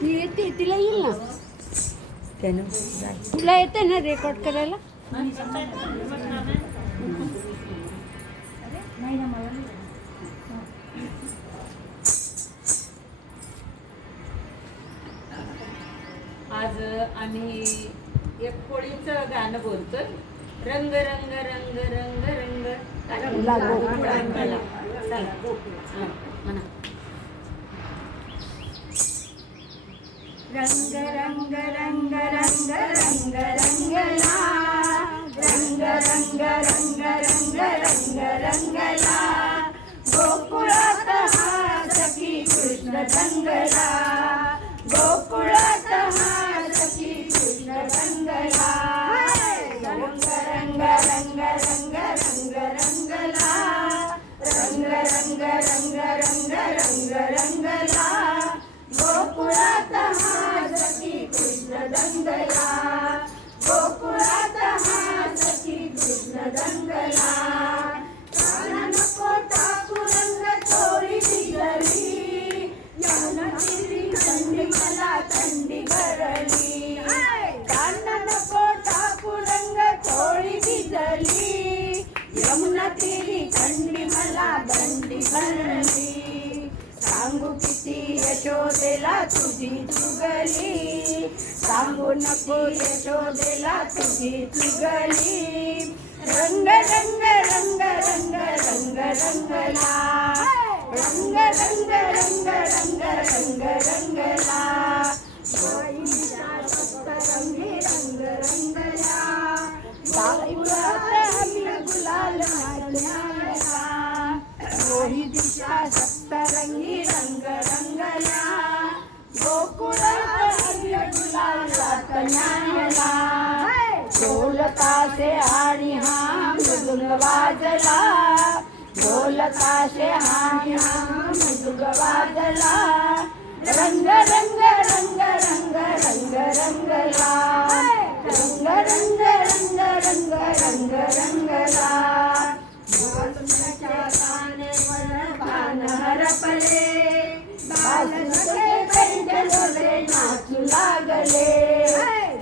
ती येते तिला येईल ना? त्यानं. तुला येते ना रेकॉर्ड करायला? आज आम्ही एक पोळीचं गाणं बोलतोय. रंग रंग रंग रंग रंग. रंग रंग रंग रंग रंग रंगला रंग रंग रंग रंग रंग रंगला गोकुळात हा सखी कृष्ण रंगला दंगला. गोकुळात हा सखी कृष्ण दंगला. काना नको टाकू रंग चोरी बिगली यमुना तिरी थंडी मला थंडी भरली. काना नको टाकू रंग चोळी भिजली यमुना तिरी थंडी मला थंडी सांगू किती यशोदेला तुझी चुगली सांगू नको यशोदेला तुझी चुगली रंग रंग रंग रंग रंग रंगला. रंग रंग रंग रंग रंग वाजला. ढोल ताशे आणि वाजला. रंग रंग रंग रंग रंग रंगला रंग रंग रंग रंग रंग रंगला बालुंगाच्या तानेवर पान हरपले. बालनके पेंडलोले नाचू लागले.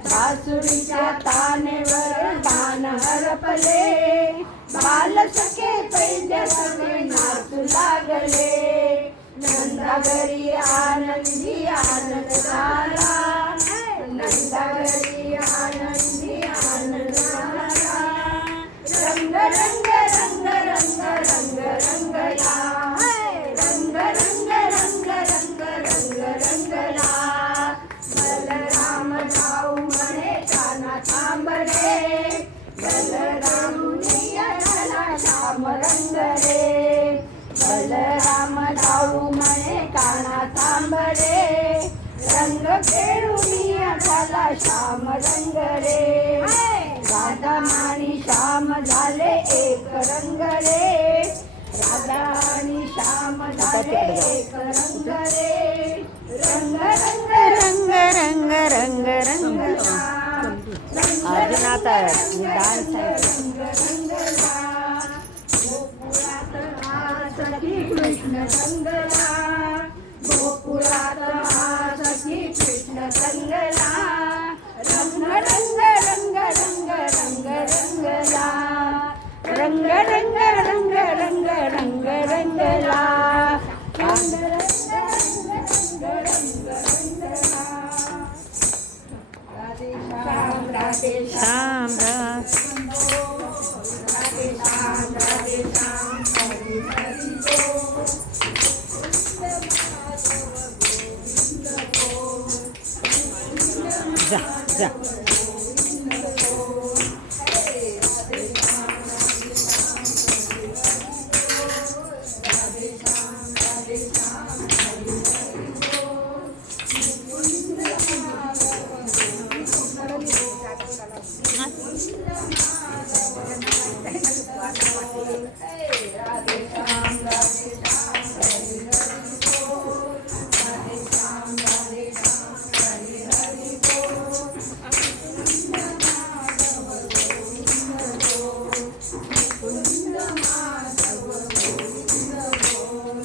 बासुरीच्या तानेवर गान हरपले. बालसखे पैंजलोले नाचू लागले. नंदागरी आनंदी आनंद रंग झाला श्याम रंग रे राधा आणि श्याम झाले एक रंग रे राधा आणि श्याम झाले एक रंग रे रंग रंग रंग रंग रंग रंग आता डान्स कृष्ण श्याम राधे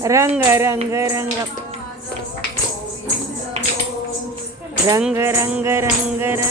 रंग रंग रंग. रंग रंग रंग रंग.